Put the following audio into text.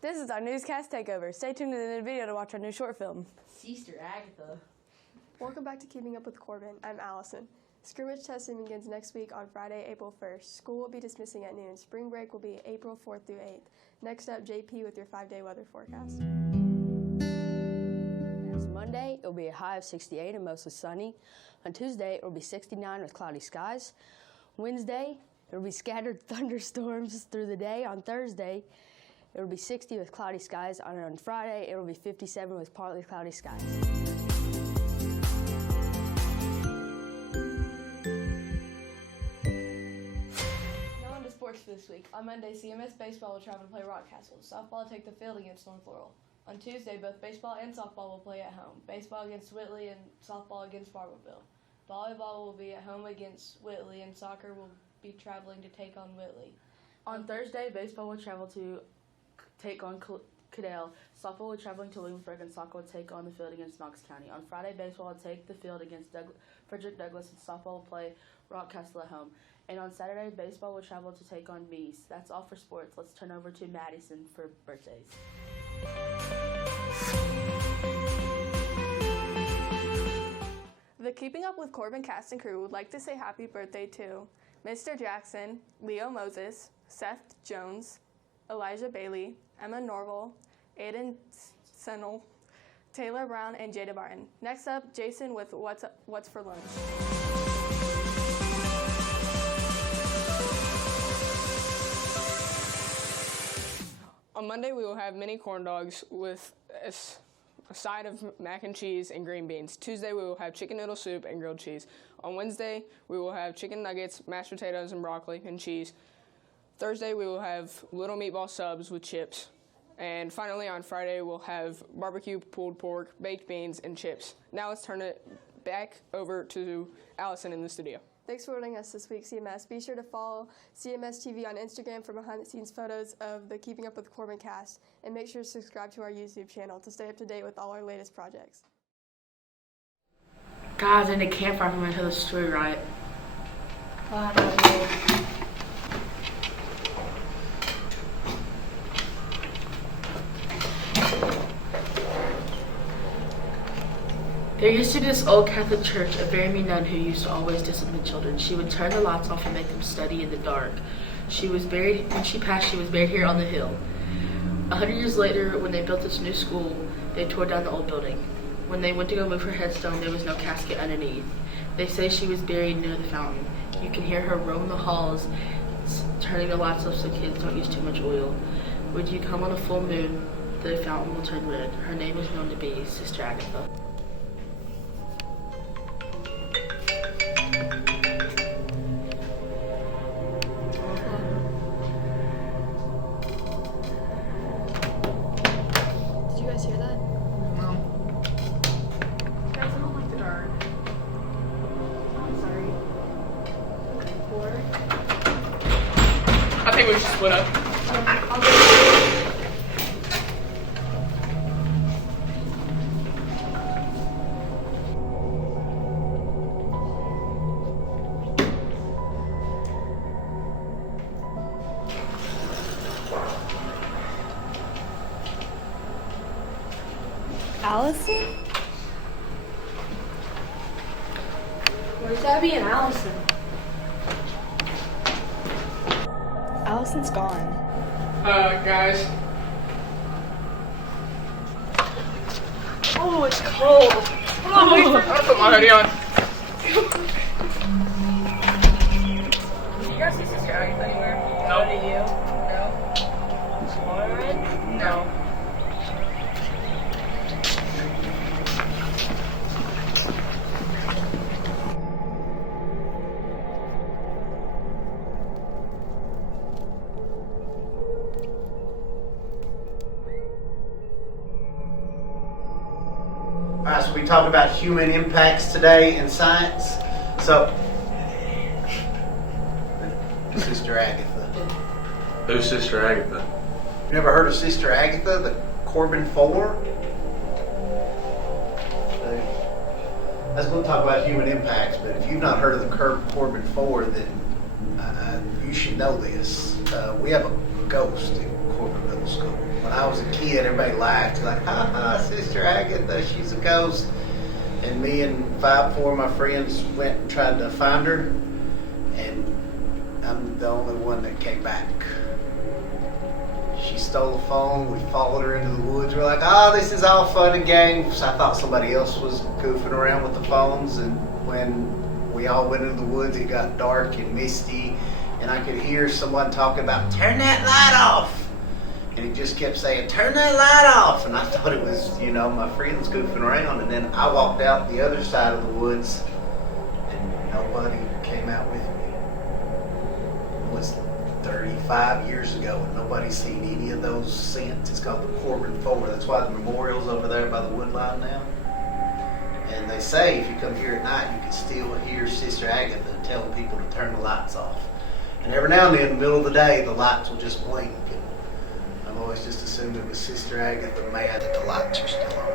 This is our newscast takeover. Stay tuned to the end of the video to watch our new short film. Sister Agatha. Welcome back to Keeping Up with Corbin. I'm Allison. Scrimmage testing begins next week on Friday, April 1st. School will be dismissing at noon. Spring break will be April 4th through 8th. Next up, JP with your 5-day weather forecast. Next Monday, it will be a high of 68 and mostly sunny. On Tuesday, it will be 69 with cloudy skies. Wednesday, there will be scattered thunderstorms through the day. On Thursday, it will be 60 with cloudy skies. On Friday, it will be 57 with partly cloudy skies. Now on to sports for this week. On Monday, CMS baseball will travel to play Rockcastle. Softball will take the field against North Laurel. On Tuesday, both baseball and softball will play at home. Baseball against Whitley and softball against Farmerville. Volleyball will be at home against Whitley, and soccer will be traveling to take on Whitley. On Thursday, baseball will travel to take on Cadell. Softball will be traveling to Williamsburg, and soccer will take on the field against Knox County. On Friday, baseball will take the field against Frederick Douglass, and softball will play Rockcastle at home. And on Saturday, baseball will travel to take on Meese. That's all for sports. Let's turn over to Madison for birthdays. The Keeping Up with Corbin cast and crew would like to say happy birthday to Mr. Jackson, Leo Moses, Seth Jones, Elijah Bailey, Emma Norval, Aiden Sennel, Taylor Brown, and Jada Barton. Next up, Jason with What's for Lunch. On Monday, we will have mini corn dogs with a side of mac and cheese and green beans. Tuesday, we will have chicken noodle soup and grilled cheese. On Wednesday, we will have chicken nuggets, mashed potatoes, and broccoli and cheese. Thursday, we will have little meatball subs with chips. And finally, on Friday, we'll have barbecue pulled pork, baked beans, and chips. Now let's turn it back over to Allison in the studio. Thanks for joining us this week, CMS. Be sure to follow CMS TV on Instagram for behind-the-scenes photos of the Keeping Up with Corbin cast, and make sure to subscribe to our YouTube channel to stay up to date with all our latest projects. Guys, in the Campfire, I'm going to tell the story right. There used to be this old Catholic church, a very mean nun who used to always discipline children. She would turn the lights off and make them study in the dark. When she passed, she was buried here on the hill. 100 years later, when they built this new school, they tore down the old building. When they went to go move her headstone, there was no casket underneath. They say she was buried near the fountain. You can hear her roam the halls, turning the lights off so kids don't use too much oil. When you come on a full moon, the fountain will turn red. Her name is known to be Sister Agatha. Did you guys hear that? No. Guys, I don't like the dark. I'm sorry. 4. I think we should split up. I'll go. Allison? Where's Abby and Allison? Allison's gone. Guys. Oh, it's cold. I'll put my hoodie on. Did you guys see Sister Agatha anywhere? No. Did you? No. Lauren? No. All right, so we talk about human impacts today in science. So, Sister Agatha. Who's Sister Agatha? You never heard of Sister Agatha, the Corbin 4? Let's go talk about human impacts, but if you've not heard of the Corbin 4, then you should know this. We have a ghost in Corbin Middle School. When I I was a kid, everybody laughed, like, ha ha, Sister Agatha, she's a ghost. And me and 4 of my friends went and tried to find her, and I'm the only one that came back. She stole the phone, we followed her into the woods. We're like, oh, this is all fun and games. I thought somebody else was goofing around with the phones, and when we all went into the woods, it got dark and misty, and I could hear someone talking about, turn that light off. And he just kept saying, turn that light off. And I thought it was, you know, my friends goofing around. And then I walked out the other side of the woods, and nobody came out with me. It was 35 years ago, and nobody's seen any of those since. It's called the Corbin 4. That's why the memorial's over there by the wood line now. And they say if you come here at night, you can still hear Sister Agatha telling people to turn the lights off. And every now and then, in the middle of the day, the lights will just blink. I've always just assumed it was Sister Agatha mad that the lights are still on.